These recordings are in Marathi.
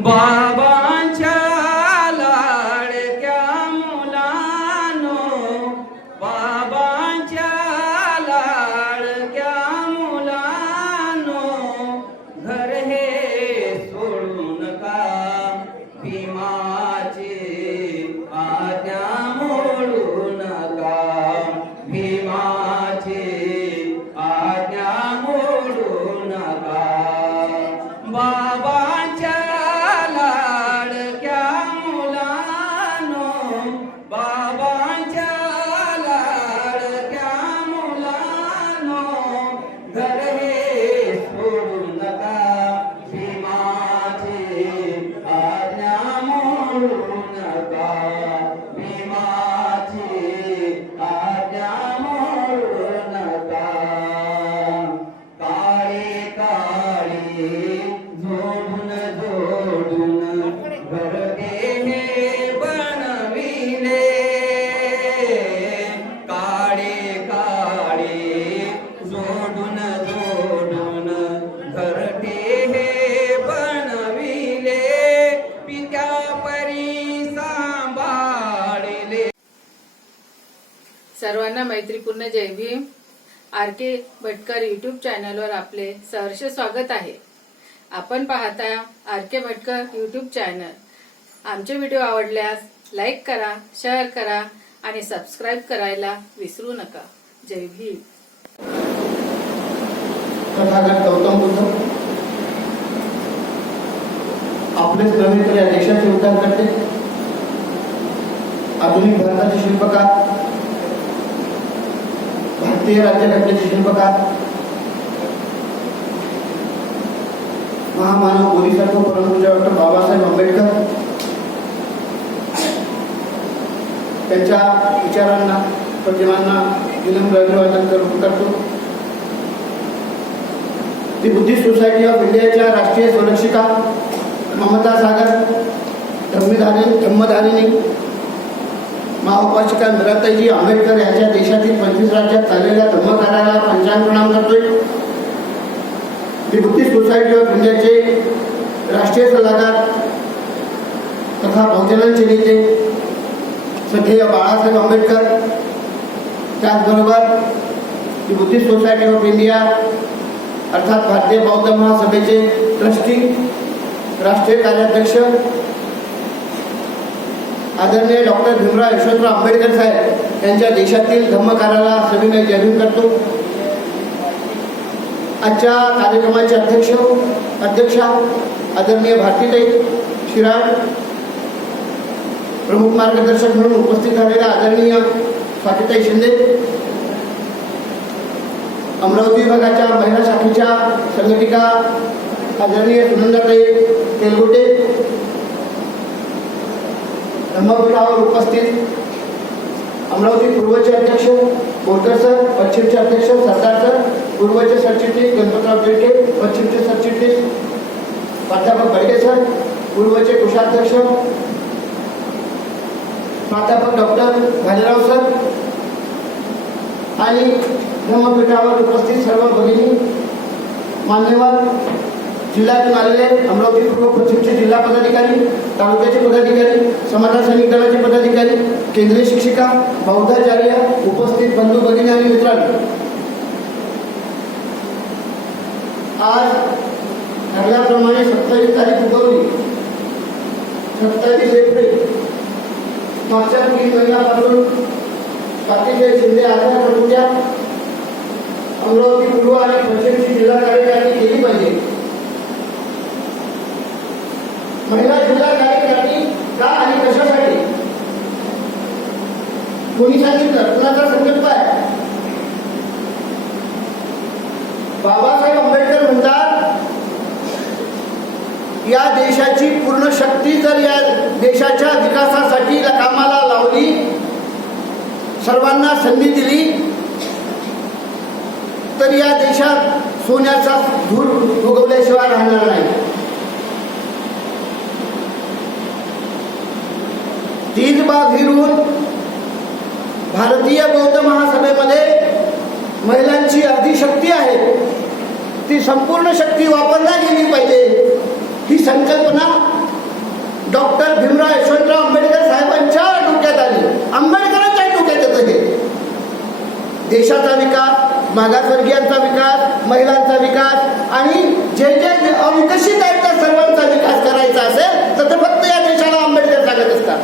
Baba. मैत्रीपूर्ण Jai Bhim. R K Bhatkar YouTube चॅनलवर आपले सहर्ष स्वागत आहे. आपण पाहता R K Bhatkar YouTube channel आमचे व्हिडिओ आवडल्यास लाईक करा शेअर करा आणि सबस्क्राईब करायला विसरू नका. जय भीम. तथागत गौतम बुद्ध. आपलेच नव्हे तर या देशाचे उद्धार करते आधुनिक भारताचे शिल्पकार. भारतीय राज्यघटनेचे शिल्पकार महामानव बोधिसत्व परमपूज्य म्हणजे डॉक्टर बाबासाहेब आंबेडकर. त्यांच्या विचारांना प्रतिमांना विनम्र अभिवादन करून करतो. ती बुद्धिस्ट सोसायटी ऑफ इंडियाच्या राष्ट्रीय संरक्षिका ममता सागर धम्मधारिणी धम्मधारिणी महाउपासिका मीराताईजी आंबेडकर यांच्या देशातील पंचवीस राज्यात चाललेल्या धर्मकाराला पंचांग प्रणाम करतोय. दी सोसायटी ऑफ इंडियाचे राष्ट्रीय सल्लागार तथा बहुजनांचे नेते सध्या बाळासाहेब आंबेडकर. त्याचबरोबर the Buddhist society of India अर्थात भारतीय बौद्ध महासभेचे ट्रस्टी राष्ट्रीय कार्याध्यक्ष आदरणीय डॉक्टर भीमराव यशवंतराव आंबेडकर साहेब यांच्या देशातील धम्मकाराला सविनय जाहीर करतो. आजच्या कार्यक्रमाचे अध्यक्ष अध्यक्षा आदरणीय भारतीताई शिराड प्रमुख मार्गदर्शक म्हणून उपस्थित झालेल्या आदरणीय स्वातीताई शिंदे अमरावती विभागाच्या महिला शाखेच्या संघटिका आदरणीय सुनंदाताई तेलगोटे धम्मपीठावर उपस्थित अमरावती पूर्वचे अध्यक्ष बोरकर सर पश्चिमचे अध्यक्ष सरदार सर पूर्वचे सरचिटणीस गणपतराव बेडके पश्चिमचे सरचिटणीस प्राध्यापक बडके सर पूर्वचे कोषाध्यक्ष प्राध्यापक डॉक्टर भालेराव सर आणि धर्मपीठावर उपस्थित सर्व भगिनी मान्यवर जिल्ह्यातून आलेले अमरावती पूर्व पश्चिमचे जिल्हा पदाधिकारी तालुक्याचे पदाधिकारी समाज सैनिक दलाचे पदाधिकारी केंद्रीय शिक्षिका बौद्धाचार्य उपस्थित बंधू भगिनी आणि मित्रांनो. आज ठरल्याप्रमाणे सत्तावीस तारीख उगवली. सत्तावीस एप्रिल मागच्या तीन महिन्यापासून पाटील शिंदे आधार पडून अमरावती पूर्व आणि पश्चिमची जिल्हा कार्यकारी केली पाहिजे महिला जिल्हा कार्यकारिणी का आणि कशासाठी कोणी सांगितलं कुणाचा संकल्प आहे? बाबासाहेब आंबेडकर म्हणतात या देशाची पूर्ण शक्ती जर या देशाच्या विकासासाठी कामाला लावली सर्वांना संधी दिली तर या देशात सोन्याचा धूर उगवल्याशिवाय राहणार नाही. तीन बाग हिरून भारतीय बौद्ध महासभेमध्ये महिलांची अर्धी शक्ती आहे. ती संपूर्ण शक्ती वापरल्या गेली पाहिजे. ही संकल्पना डॉक्टर भीमराव यशवंतराव आंबेडकर साहेबांच्या डोक्यात आली. आंबेडकरांच्या डोक्यात येतं हे. देशाचा विकास मागासवर्गीयांचा विकास महिलांचा विकास आणि जे जे अविकसित आहेत त्या सर्वांचा विकास करायचा असेल तर ते फक्त या देशाला आंबेडकर लागत असतात.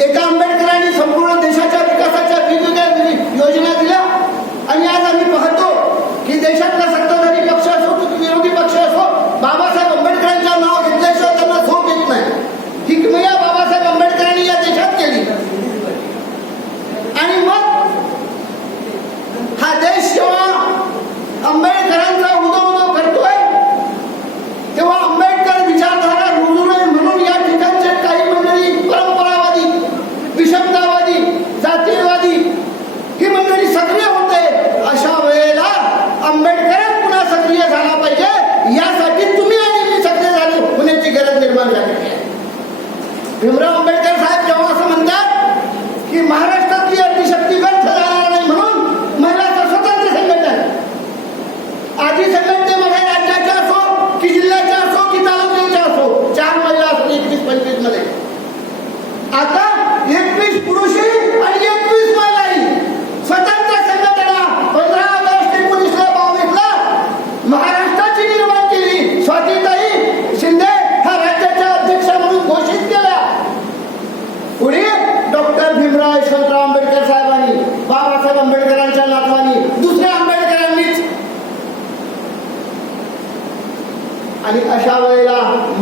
एका आंबेडकरांनी संपूर्ण देशाच्या विकासाच्या वेगवेगळ्या योजना दिल्या. आणि आज आम्ही पाहतो की देशातला सत्ता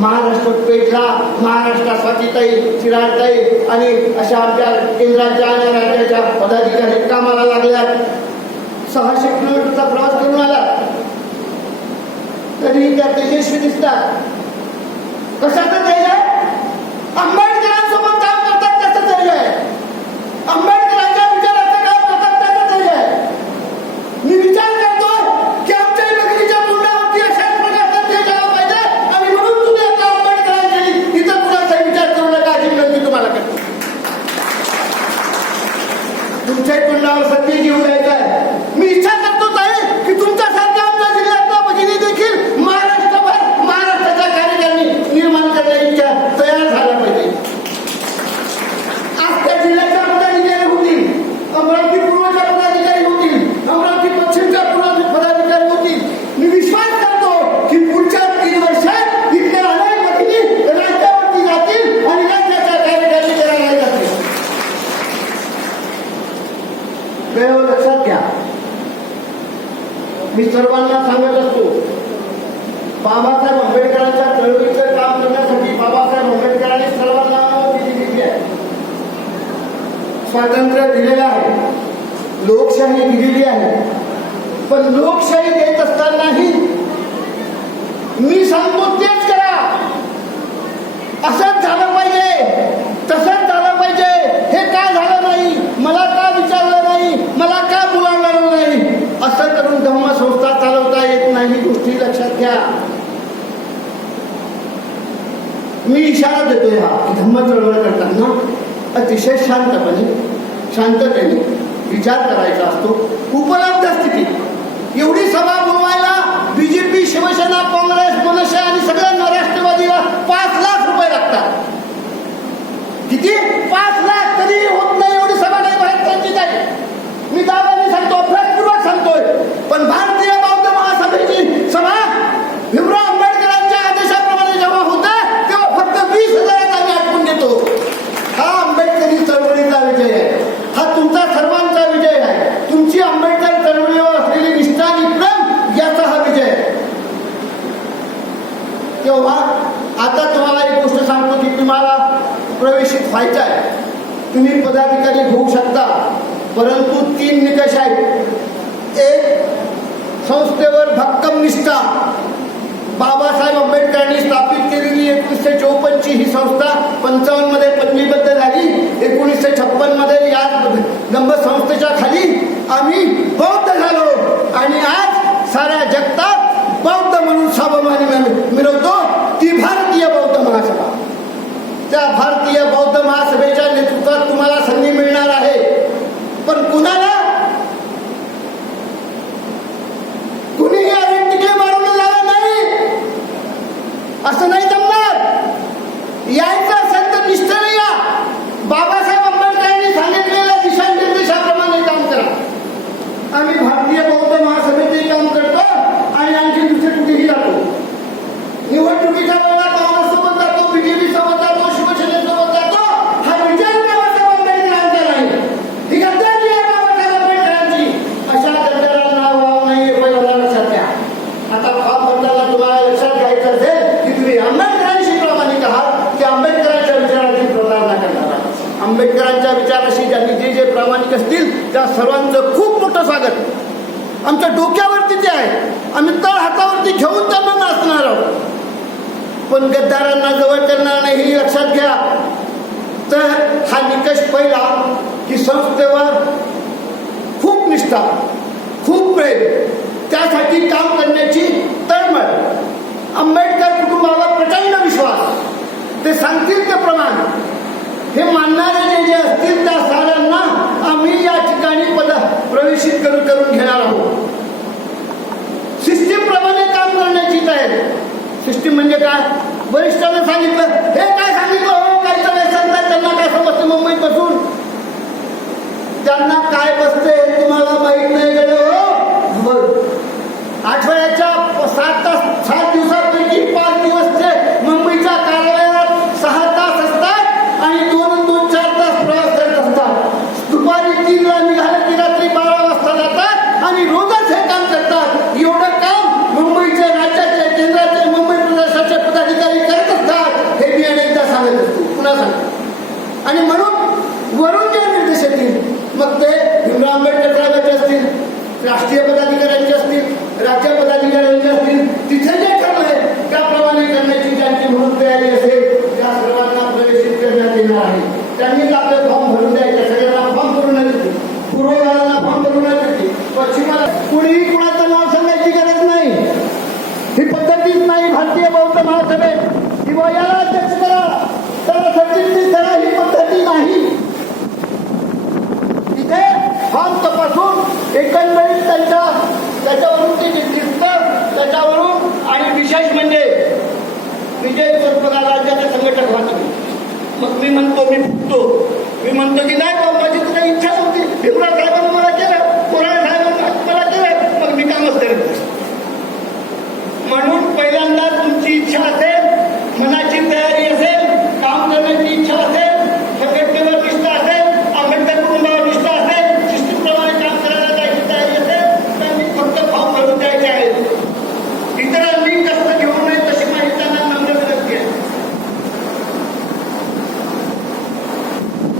महाराष्ट्र पेठला महाराष्ट्रात स्वातीताई चिराडताई आणि अशा आमच्या केंद्राच्या आणि राज्याच्या पदाधिकारी कामाला लागल्या सहाशे किलोमीटरचा प्रवास करून आला. तरीही त्या तेजस्वी दिसतात. कशाचा तुमच्याही तोंडावर सत्य घेऊन द्यायचा आहे. मी इच्छा विशेष शांतपणे शांततेने विचार करायचा असतो. उपलब्ध स्थितीत प्रवेशित व्हायचं आहे तुम्ही पदाधिकारी होऊ शकता परंतु तीन निकष आहेत. एक संस्थेवर भक्कम निष्ठा. बाबासाहेब आंबेडकरांनी स्थापित केलेली एकोणीसशे चौपन्नची ही संस्था पंचावन्नमध्ये पदवीबद्ध झाली. एकोणीसशे छप्पनमध्ये या नंबर संस्थेच्या खाली आम्ही बौद्ध झालो. आणि आज साऱ्या जगतात बौद्ध म्हणून स्वाभिमानी मिळवतो भारतीय बौद्ध महासभेच्या नेतृत्वात तुम्हाला संधी मिळणार आहे. पण कुणाला? कुणी या मारून जाणार नाही. असं नाही आंबेडकरांच्या विचाराशी ज्यांनी जे जे प्रामाणिक असतील त्या सर्वांचं खूप मोठं स्वागत. आमच्या डोक्यावरती ते आहे. आम्ही तळ हातावरती घेऊन त्यांना नाचणार आहोत. पण गद्दारांना जवळ करणार नाही हे लक्षात घ्या. तर हा निकष पहिला की संस्थेवर खूप निष्ठा खूप प्रेम त्यासाठी काम करण्याची तळमळ. आंबेडकर कुटुंबावर प्रचंड विश्वास. ते सांगतील ते प्रमाण. हे मानणारे असतील त्या साऱ्यांना आम्ही या ठिकाणी पद प्रवेशित करून करून घेणार आहोत. सिस्टीम प्रमाणे काम करण्याची तयारी. सिस्टीम म्हणजे काय? वरिष्ठांना सांगितलं. हे काय सांगितलं? हो काय सगळे सांगतात. त्यांना काय समजतं? मुंबईत बसून. त्यांना काय बसते तुम्हाला माहीत नाही गेलं हो बरं. आठवड्याच्या सात तास सात दिवसापैकी पाच दिवस ते मुंबईच्या कार्यालयात सहा तास असतात आणि दोन दोन चार तास प्रवास करत असतात दुपारी तीनला निघाले की रात्री बारा वाजता जातात आणि रोजच हे काम करतात एवढं काम मुंबईचे राज्याचे केंद्राचे मुंबई प्रदेशाचे पदाधिकारी करत असतात हे मी अनेकदा सांगत असतो पुन्हा सांगतो आणि म्हणून वरून जे निर्देश येतील मग ते भीमराव आंबेडकर साहेबांचे असतील राष्ट्रीय पदाधिकाऱ्यांचे असतील राज्य पदाधिकाऱ्यांचे असतील तिथे जे ठरलंय त्याप्रमाणे करण्याची त्यांची म्हणून तयारी असेल त्या सर्वांना प्रवेशित करण्यात येणार आहे. त्यांनीच आपले फॉर्म भरून द्यायचे सगळ्यांना फॉर्म भरून देते पूर्वकाळाला फॉर्म भरून देते पश्चिमाला कुणीही कुणाचं नाव सांगायची गरज नाही. ही पद्धतीच नाही भारतीय बौद्ध महासभेत. किंवा याला अध्यक्ष करा. त्याला सरचिटणीस करा ही पद्धती नाही. इथे फॉर्म तपासून एकंदरीत त्यांच्या त्याच्यावरून ते दिसतं त्याच्यावरून आणि विशेष म्हणजे विजय बघा राज्याचे संघटक व्हा तुम्ही. मग मी म्हणतो मी फुटतो. मी म्हणतो की नाही बाबा माझी तुला इच्छाच होती. भीमराव साहेबांनी मला केलं कोराळे साहेबांनी मला केलं मग मी कामच करत म्हणून पहिल्यांदा तुमची इच्छा असेल मनाची तयारी असेल काम करण्याची इच्छा असेल संघटनेवर निष्ठा असेल आंबेडकर कुटुंबावर निष्ठा असेल शिस्तीप्रमाणे काम करायला जायची तयारी असेल तर मी फक्त फॉर्म भरून द्यायचे आहेत इतरांनी कष्ट घेऊ नये तशी माहिती त्यांना नम्र विनंती आहे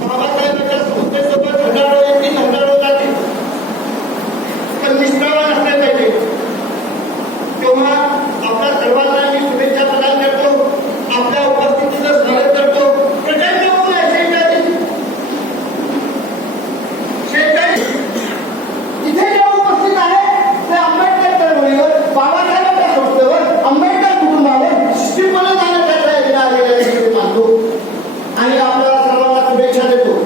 बाबासाहेबांच्या संस्थेसोबत हजारो येतील हजारो जातील पण निष्ठावान असले पाहिजे तेव्हा आपल्या सर्वांना मी शुभेच्छा प्रदान करतो आपल्या उपस्थितीचं स्वागत करतो प्रचंड ऊन आहे शेतकरी शेतकरी इथे जे उपस्थित आहे ते आंबेडकर चळवळीवर बाबासाहेबांच्या संस्थेवर आंबेडकर कुटुंबावर शिस्तीपणे जाण्याकरता इथे आलेले आहे हे मानतो आणि आपल्याला सर्वांना शुभेच्छा देतो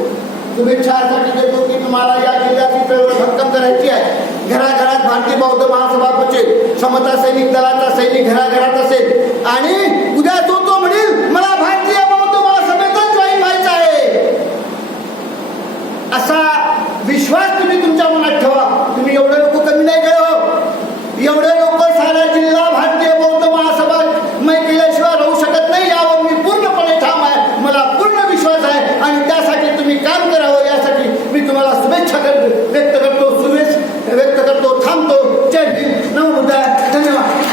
शुभेच्छा यासाठी देतो की तुम्हाला या जिल्ह्याची चळवळ भक्कम करायची आहे घराघरात भारतीय बौद्ध महासभा बसेल समता सैनिक दलाचा सैनिक घराघरात असेल आणि उद्या जो तो म्हणेल मला भारतीय बौद्ध महासभेतच जॉईन व्हायचं आहे असा विश्वास तुम्ही तुमच्या मनात ठेवा तुम्ही एवढे लोक कमी नाही गेले हो एवढे लोक सारा जिल्हा भारतीय बौद्ध महासभा मै केल्याशिवाय राहू शकत नाही यावर मी पूर्णपणे ठाम आहे मला पूर्ण विश्वास आहे आणि त्यासाठी तुम्ही काम करावं यासाठी मी तुम्हाला शुभेच्छा कर व्यक्त करतो शुभेच व्यक्त करतो थांबतो जय भीम नम बुद्धाय धन्यवाद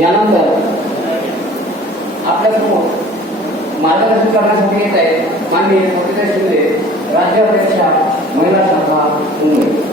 यानंतर आपल्यासमोर मार्गदर्शन करण्यासाठी येत आहेत माननीय मोठे शिंदे राज्याध्यक्षा महिला शाखा मुंबई.